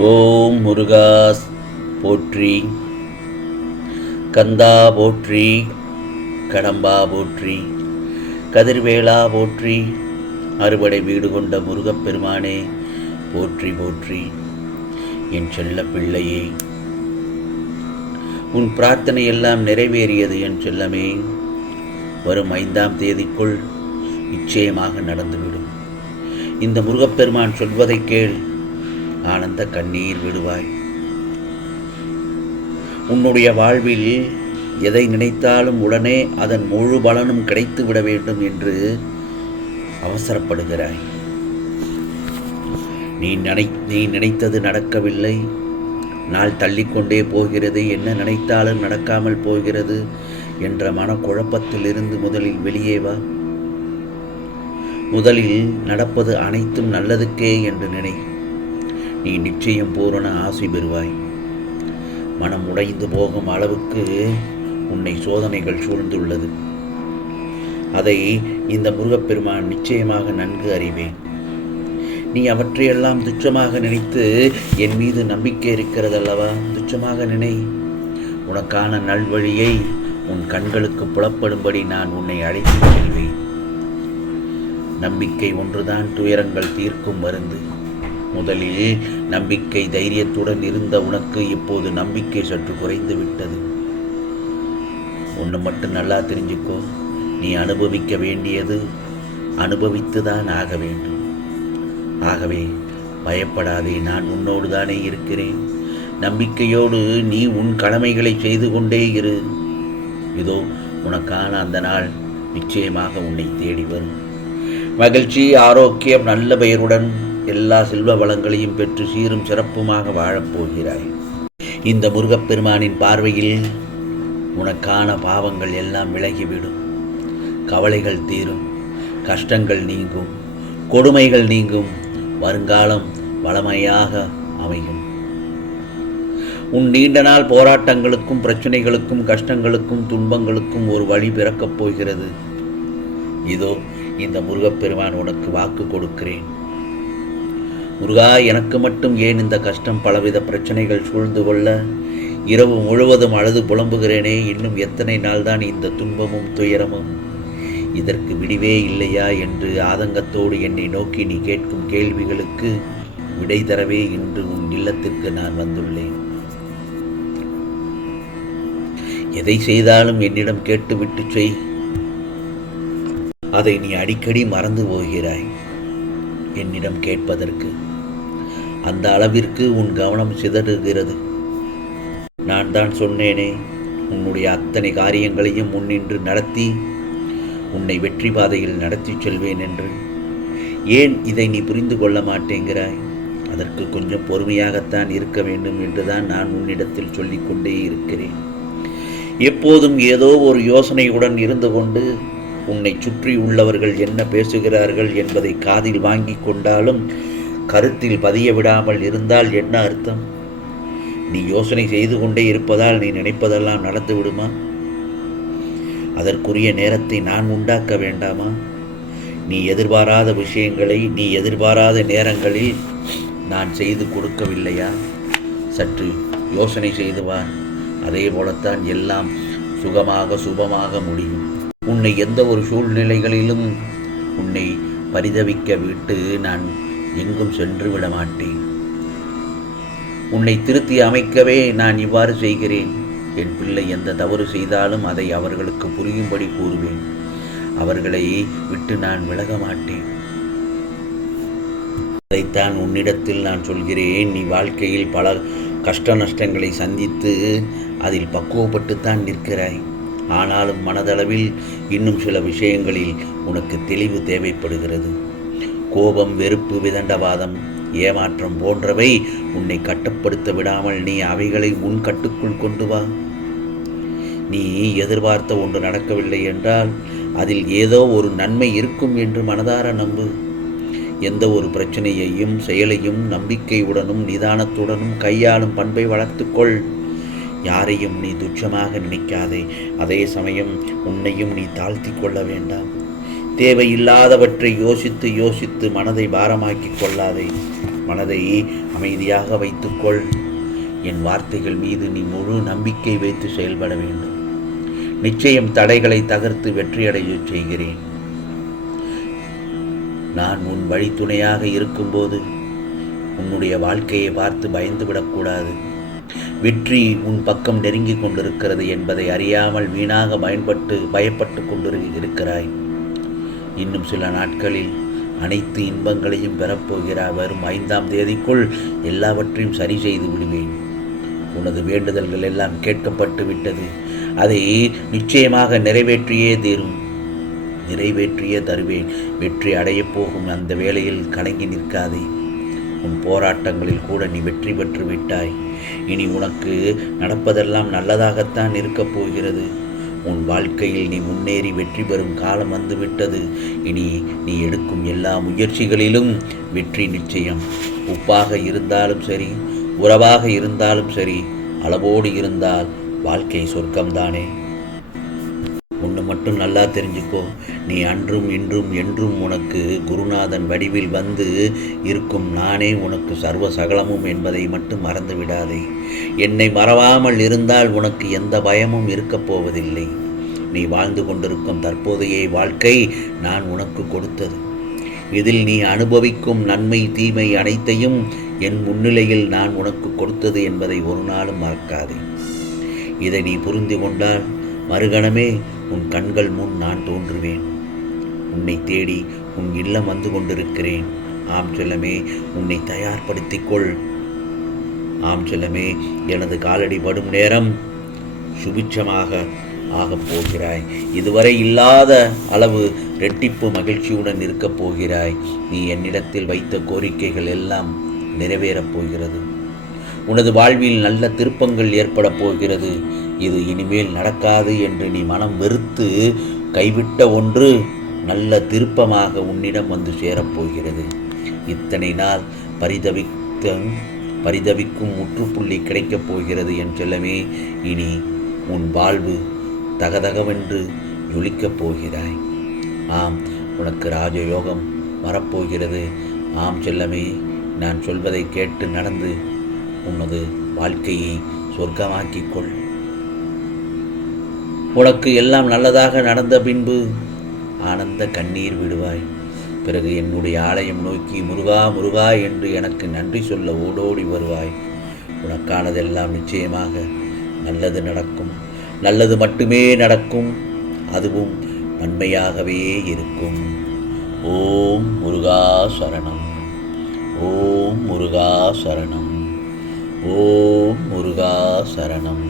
ஓம் முருகா போற்றி, கந்தா போற்றி, கடம்பா போற்றி, கதிர்வேளா போற்றி, அறுபடை வீடு கொண்ட முருகப்பெருமானே போற்றி போற்றி. என் செல்ல பிள்ளையே, உன் பிரார்த்தனை எல்லாம் நிறைவேறியது என் செல்லமே. வரும் 5ஆம் தேதிக்குள் நிச்சயமாக நடந்துவிடும். இந்த முருகப்பெருமான் சொல்வதை கேள், ஆனந்த கண்ணீர் விடுவாய். உன்னுடைய வாழ்வில் எதை நினைத்தாலும் உடனே அதன் முழு பலனும் கிடைத்து விட வேண்டும் என்று அவசரப்படுகிறாய். நீ நினைத்தது நடக்கவில்லை, நாள் தள்ளிக்கொண்டே போகிறது, என்ன நினைத்தாலும் நடக்காமல் போகிறது என்ற மனக்குழப்பத்திலிருந்து முதலில் வெளியே வா. முதலில் நடப்பது அனைத்தும் நல்லதுக்கே என்று நினை. நீ நிச்சயம் பூரண ஆசி பெறுவாய். மனம் உடைந்து போகும் அளவுக்கு உன்னை சோதனைகள் சூழ்ந்துள்ளது. அதை இந்த முருகப்பெருமான் நிச்சயமாக நன்கு அறிவேன். நீ அவற்றையெல்லாம் துச்சமாக நினைத்து என் மீது நம்பிக்கை இருக்கிறதல்லவா? துச்சமாக நினை. உனக்கான நல்வழியை உன் கண்களுக்கு புலப்படும்படி நான் உன்னை அழைத்துச் செல்வேன். நம்பிக்கை ஒன்றுதான் துயரங்கள் தீர்க்கும் மருந்து. முதலில் நம்பிக்கை தைரியத்துடன் இருந்த உனக்கு இப்போது நம்பிக்கை சற்று குறைந்து விட்டது. ஒன்று மட்டும் நல்லா தெரிஞ்சுக்கோ, நீ அனுபவிக்க வேண்டியது அனுபவித்துதான் ஆக வேண்டும். ஆகவே பயப்படாதே, நான் உன்னோடு தானே இருக்கிறேன். நம்பிக்கையோடு நீ உன் கடமைகளை செய்து கொண்டே இரு. இதோ உனக்கான அந்த நாள் நிச்சயமாக உன்னை தேடி வரும். மகிழ்ச்சி, ஆரோக்கியம், நல்ல பெயருடன் எல்லா செல்வ வளங்களையும் பெற்று சீரும் சிறப்புமாக வாழப்போகிறாய். இந்த முருகப்பெருமானின் பார்வையில் உனக்கான பாவங்கள் எல்லாம் விலகிவிடும். கவலைகள் தீரும், கஷ்டங்கள் நீங்கும், கொடுமைகள் நீங்கும், வருங்காலம் வளமையாக அமையும். உன் நீண்ட நாள் போராட்டங்களுக்கும் பிரச்சனைகளுக்கும் கஷ்டங்களுக்கும் துன்பங்களுக்கும் ஒரு வழி பிறக்கப் போகிறது. இதோ இந்த முருகப்பெருமான் உனக்கு வாக்கு கொடுக்கிறேன். முருகா, எனக்கு மட்டும் ஏன் இந்த கஷ்டம்? பலவித பிரச்சனைகள் சூழ்ந்து கொள்ள இரவு முழுவதும் அழுது புலம்புகிறேனே. இன்னும் எத்தனை நாள் தான் இந்த துன்பமும் துயரமும்? இதற்கு விடிவே இல்லையா என்று ஆதங்கத்தோடு என்னை நோக்கி நீ கேட்கும் கேள்விகளுக்கு விடை தரவே இன்று உன் இல்லத்திற்கு நான் வந்துள்ளேன். எதை செய்தாலும் என்னிடம் கேட்டுவிட்டு செய். அதை நீ அடிக்கடி மறந்து போகிறாய் என்னிடம் கேட்பதற்கு. அந்த அளவிற்கு உன் கவனம் சிதறுகிறது. நான் தான் சொன்னேனே, உன்னுடைய அத்தனை காரியங்களையும் முன்னின்று நடத்தி உன்னை வெற்றி பாதையில் நடத்தி செல்வேன் என்று. ஏன் இதை நீ புரிந்து கொள்ள மாட்டேங்கிறாய்? அதற்கு கொஞ்சம் பொறுமையாகத்தான் இருக்க வேண்டும் என்றுதான் நான் உன்னிடத்தில் சொல்லிக்கொண்டே இருக்கிறேன். எப்போதும் ஏதோ ஒரு யோசனையுடன் இருந்து கொண்டு உன்னை சுற்றி உள்ளவர்கள் என்ன பேசுகிறார்கள் என்பதை காதில் வாங்கி கொண்டாலும் கருத்தில் பதிய விடாமல் இருந்தால் என்ன அர்த்தம்? நீ யோசனை செய்து கொண்டே இருப்பதால் நீ நினைப்பதெல்லாம் நடந்து விடுமா? அதற்குரிய நேரத்தை நான் உண்டாக்க வேண்டாமா? நீ எதிர்பாராத விஷயங்களை நீ எதிர்பாராத நேரங்களில் நான் செய்து கொடுக்கவில்லையா? சற்று யோசனை செய்துவான். அதே போலத்தான் எல்லாம் சுகமாக சுபமாக முடியும். உன்னை எந்த ஒரு சூழ்நிலைகளிலும் உன்னை பரிதவிக்க விட்டு நான் எங்கும் சென்று விட மாட்டேன். உன்னை திருத்தி அமைக்கவே நான் இவ்வாறு செய்கிறேன். என் பிள்ளை எந்த தவறு செய்தாலும் அதை அவர்களுக்கு புரியும்படி கூறுவேன். அவர்களை விட்டு நான் விலக மாட்டேன். அதைத்தான் உன்னிடத்தில் நான் சொல்கிறேன். நீ வாழ்க்கையில் பல கஷ்ட நஷ்டங்களை சந்தித்து அதில் பக்குவப்பட்டுத்தான் நிற்கிறாய். ஆனாலும் மனதளவில் இன்னும் சில விஷயங்களில் உனக்கு தெளிவு தேவைப்படுகிறது. கோபம், வெறுப்பு, விதண்டவாதம், ஏமாற்றம் போன்றவை உன்னை கட்டுப்படுத்த விடாமல் நீ அவைகளை உன் கட்டுக்குள் கொண்டு வா. நீ எதிர்பார்த்த ஒன்று நடக்கவில்லை என்றால் அதில் ஏதோ ஒரு நன்மை இருக்கும் என்று மனதார நம்பு. எந்த ஒரு பிரச்சனையையும் செயலையும் நம்பிக்கையுடனும் நிதானத்துடனும் கையாளும் பண்பை வளர்த்துக்கொள். யாரையும் நீ துச்சமாக நினைக்காதே. அதே சமயம் உன்னையும் நீ தாழ்த்தி கொள்ள வேண்டாம். தேவையில்லாதவற்றை யோசித்து யோசித்து மனதை பாரமாக்கிக் கொள்ளாதே. மனதை அமைதியாக வைத்துக்கொள். என் வார்த்தைகள் மீது நீ முழு நம்பிக்கை வைத்து செயல்பட வேண்டும். நிச்சயம் தடைகளை தகர்த்து வெற்றியடைய செய்கிறேன். நான் உன் வழித்துணையாக இருக்கும்போது உன்னுடைய வாழ்க்கையை பார்த்து பயந்து விடக்கூடாது. வெற்றி உன் பக்கம் நெருங்கி கொண்டிருக்கிறது என்பதை அறியாமல் வீணாக பயப்பட்டு கொண்டிருக்கிறாய். இன்னும் சில நாட்களில் அனைத்து இன்பங்களையும் பெறப்போகிறாய். வரும் 5ஆம் தேதிக்குள் எல்லாவற்றையும் சரி செய்து விடுவேன். உனது வேண்டுதல்கள் எல்லாம் கேட்கப்பட்டு விட்டது. அதை நிச்சயமாக நிறைவேற்றியே தருவேன். வெற்றி அடையப் போகும் அந்த வேளையில் கலங்கி நிற்காதே. உன் போராட்டங்களில் கூட நீ வெற்றி பெற்று விட்டாய். இனி உனக்கு நடப்பதெல்லாம் நல்லதாகத்தான் இருக்கப் போகிறது. உன் வாழ்க்கையில் நீ முன்னேறி வெற்றி பெறும் காலம் வந்துவிட்டது. இனி நீ எடுக்கும் எல்லா முயற்சிகளிலும் வெற்றி நிச்சயம். உப்பாக இருந்தாலும் சரி, உறவாக இருந்தாலும் சரி, அளவோடு இருந்தால் வாழ்க்கை சொர்க்கம்தானே. ஒன்று மட்டும் நல்லா தெரிஞ்சுக்கோ, நீ அன்றும் இன்றும் என்றும் உனக்கு குருநாதன் வடிவில் வந்து இருக்கும் நானே உனக்கு சர்வ சகலமும் என்பதை மட்டும் மறந்து விடாதே. என்னை மறவாமல் இருந்தால் உனக்கு எந்த பயமும் இருக்கப் போவதில்லை. நீ வாழ்ந்து கொண்டிருக்கும் தற்போதைய வாழ்க்கை நான் உனக்கு கொடுத்தது. இதில் நீ அனுபவிக்கும் நன்மை தீமை அனைத்தையும் என் முன்னிலையில் நான் உனக்கு கொடுத்தது என்பதை ஒரு நாளும் மறக்காதே. இதை நீ புரிந்து கொண்டால் மறுகணமே உன் கண்கள் முன் நான் தோன்றுவேன். உன்னை தேடி உன் இல்லம் வந்து கொண்டிருக்கிறேன். ஆம் செல்லமே, உன்னை தயார்படுத்திக்கொள். ஆம் செல்லமே, எனது காலடி படும் நேரம் சுபிட்சமாக ஆகப் போகிறாய். இதுவரை இல்லாத அளவு இரட்டிப்பு மகிழ்ச்சியுடன் இருக்கப் போகிறாய். நீ என்னிடத்தில் வைத்த கோரிக்கைகள் எல்லாம் நிறைவேறப் போகிறது. உனது வாழ்வில் நல்ல திருப்பங்கள் ஏற்பட போகிறது. இது இனிமேல் நடக்காது என்று நீ மனம் வெறுத்து கைவிட்ட ஒன்று நல்ல திருப்பமாக உன்னிடம் வந்து சேரப்போகிறது. இத்தனை நாள் பரிதவிக்கும் முற்றுப்புள்ளி கிடைக்கப் போகிறது என் செல்லமே. இனி உன் வாழ்வு தகதகவென்று ஜொலிக்கப் போகிறாய். ஆம், உனக்கு ராஜயோகம் வரப்போகிறது. ஆம் செல்லமே, நான் சொல்வதை கேட்டு நடந்து உனது வாழ்க்கையை சொர்க்கமாக்கிக்கொள். உனக்கு எல்லாம் நல்லதாக நடந்த பின்பு ஆனந்த கண்ணீர் விடுவாய். பிறகு என்னுடைய ஆலயம் நோக்கி முருகா முருகா என்று எனக்கு நன்றி சொல்ல ஓடோடி வருவாய். உனக்கானதெல்லாம் நிச்சயமாக நல்லது நடக்கும். நல்லது மட்டுமே நடக்கும். அதுவும் நன்மையாகவே இருக்கும். ஓம் முருகா சரணம். ஓம் முருகா சரணம். ஓம் முருகா சரணம்.